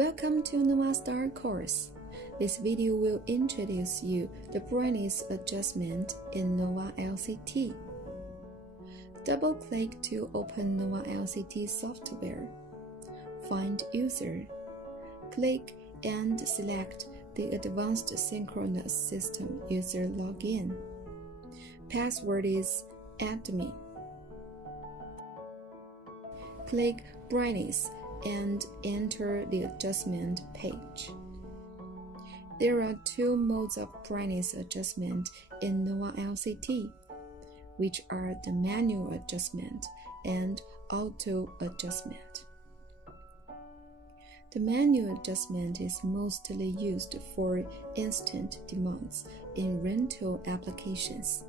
Welcome to Novastar course. This video will introduce you the brightness adjustment in Nova LCT. Double-click to open Nova LCT software. Find User. Click and select the Advanced Synchronous System User Login. Password is admin. Click Brightness and enter the adjustment page. There are two modes of brightness adjustment in Nova LCT, which are the manual adjustment and auto adjustment. The manual adjustment is mostly used for instant demands in rental applications.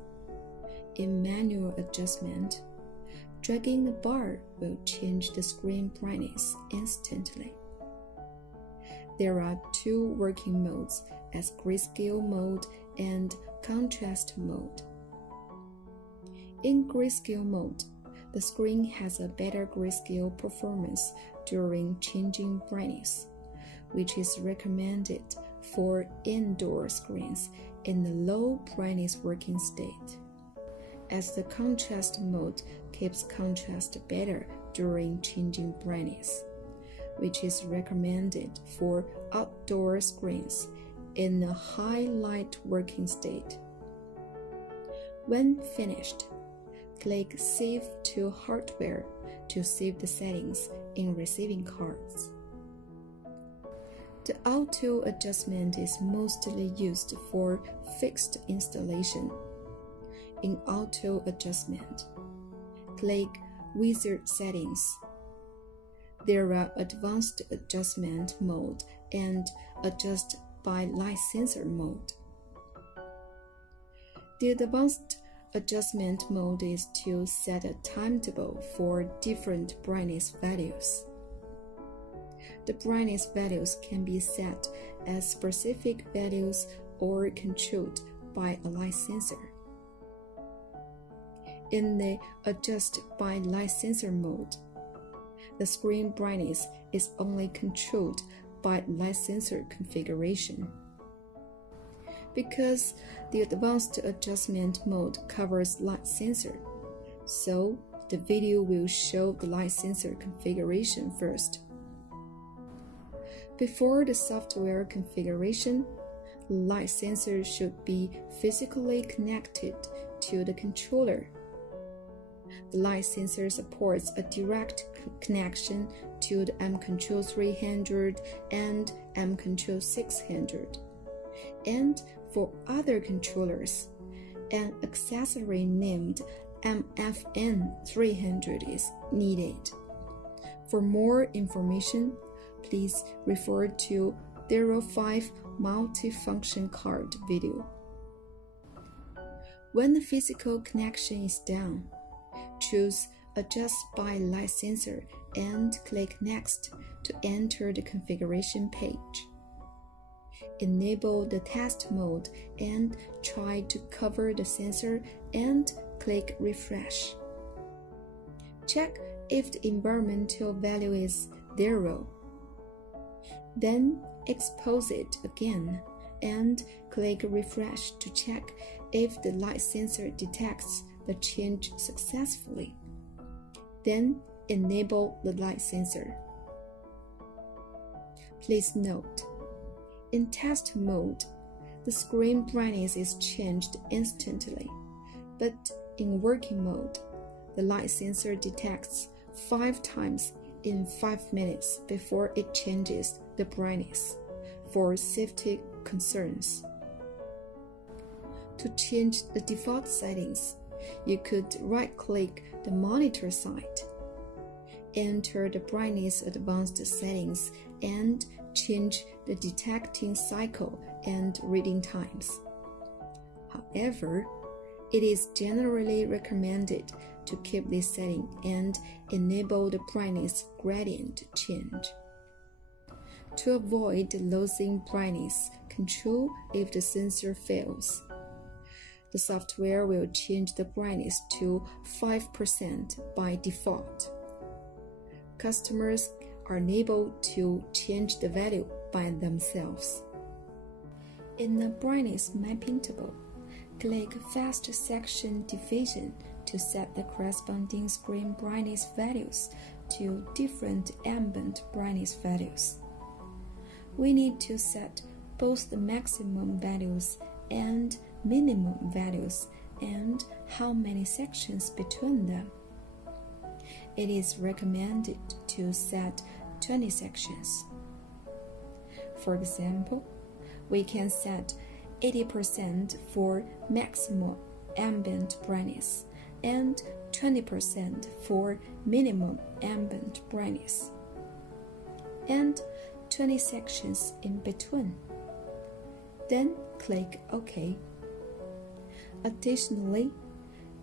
In manual adjustment, dragging the bar will change the screen brightness instantly. There are two working modes as Grayscale Mode and Contrast Mode. In Grayscale Mode, the screen has a better grayscale performance during changing brightness, which is recommended for indoor screens in the low brightness working state. As the contrast mode keeps contrast better during changing brightness, which is recommended for outdoor screens in a high light working state. When finished, click Save to Hardware to save the settings in receiving cards. The auto adjustment is mostly used for fixed installation. In auto adjustment, click Wizard Settings. There are Advanced Adjustment Mode and Adjust by Light Sensor mode. The Advanced Adjustment mode is to set a timetable for different brightness values. The brightness values can be set as specific values or controlled by a light sensor. In the Adjust by Light Sensor mode, the screen brightness is only controlled by light sensor configuration. Because the Advanced Adjustment mode covers light sensor, so the video will show the light sensor configuration first. Before the software configuration, the light sensor should be physically connected to the controller. The light sensor supports a direct connection to the M-Control 300 and M-Control 600. And for other controllers, an accessory named MFN 300 is needed. For more information, please refer to 05 multifunction card video. When the physical connection is done, choose Adjust by Light Sensor and click Next to enter the configuration page. Enable the test mode and try to cover the sensor and click Refresh. Check if the environmental value is 0. Then expose it again and click Refresh to check if the light sensor detects the change successfully. Then enable the light sensor. Please note, in test mode, the screen brightness is changed instantly, but in working mode, the light sensor detects 5 times in 5 minutes before it changes the brightness for safety concerns. To change the default settings, you could right-click the monitor site, enter the brightness advanced settings, and change the detecting cycle and reading times. However, it is generally recommended to keep this setting and enable the brightness gradient change. To avoid losing brightness control if the sensor fails, the software will change the brightness to 5% by default. Customers are able to change the value by themselves. In the brightness mapping table, click Fast Section Division to set the corresponding screen brightness values to different ambient brightness values. We need to set both the maximum values and minimum values and how many sections between them. It is recommended to set 20 sections. For example, we can set 80% for maximum ambient brightness and 20% for minimum ambient brightness, and 20 sections in between. Then click OK. Additionally,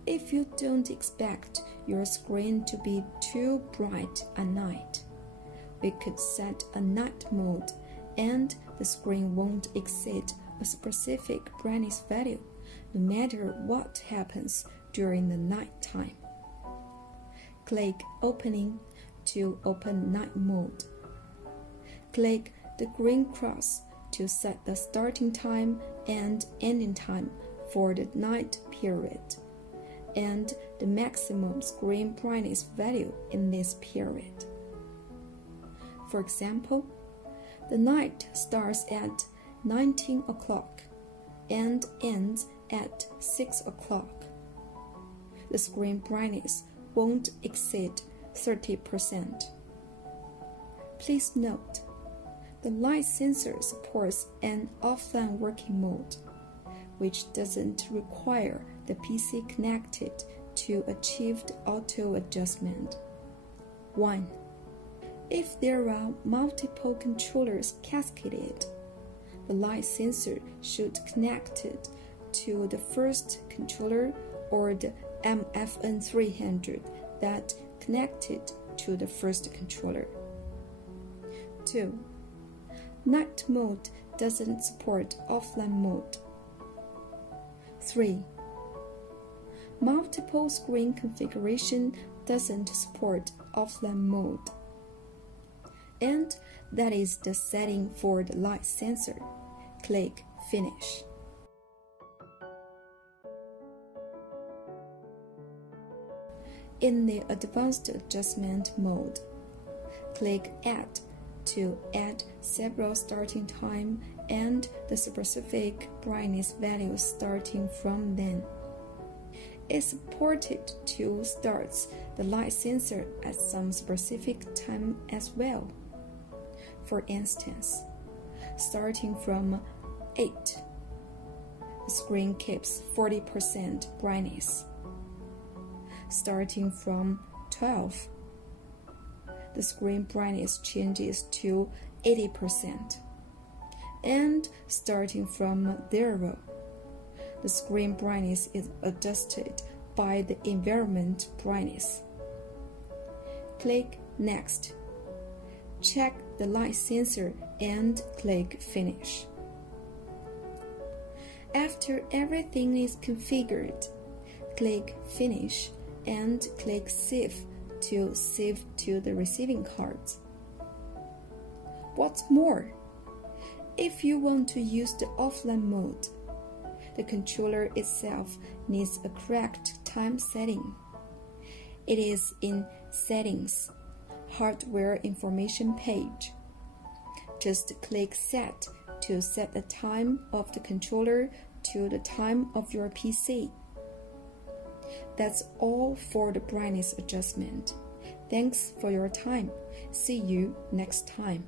if you don't expect your screen to be too bright at night, we could set a night mode and the screen won't exceed a specific brightness value no matter what happens during the night time. Click Opening to open night mode. Click the green cross to set the starting time and ending time for the night period and the maximum screen brightness value in this period. For example, the night starts at 19 o'clock and ends at 6 o'clock. The screen brightness won't exceed 30%. Please note, the light sensor supports an offline working mode, which doesn't require the PC connected to achieve the auto adjustment. 1. If there are multiple controllers cascaded, the light sensor should connect it to the first controller or the MFN300 that connected to the first controller. 2. Night mode doesn't support offline mode. 3. Multiple screen configuration doesn't support offline mode. And that is the setting for the light sensor. Click Finish. In the Advanced Adjustment mode, click Add to add several starting time and the specific brightness values starting from then. It supported to start the light sensor at some specific time as well. For instance, starting from 8, the screen keeps 40% brightness. Starting from 12, the screen brightness changes to 80%. And starting from 0, the screen brightness is adjusted by the environment brightness. Click Next. Check the light sensor and click Finish. After everything is configured, click Finish and click Save to save to the receiving cards. What's more, if you want to use the offline mode, the controller itself needs a correct time setting. It is in Settings, Hardware Information page. Just click Set to set the time of the controller to the time of your PC. That's all for the brightness adjustment. Thanks for your time. See you next time.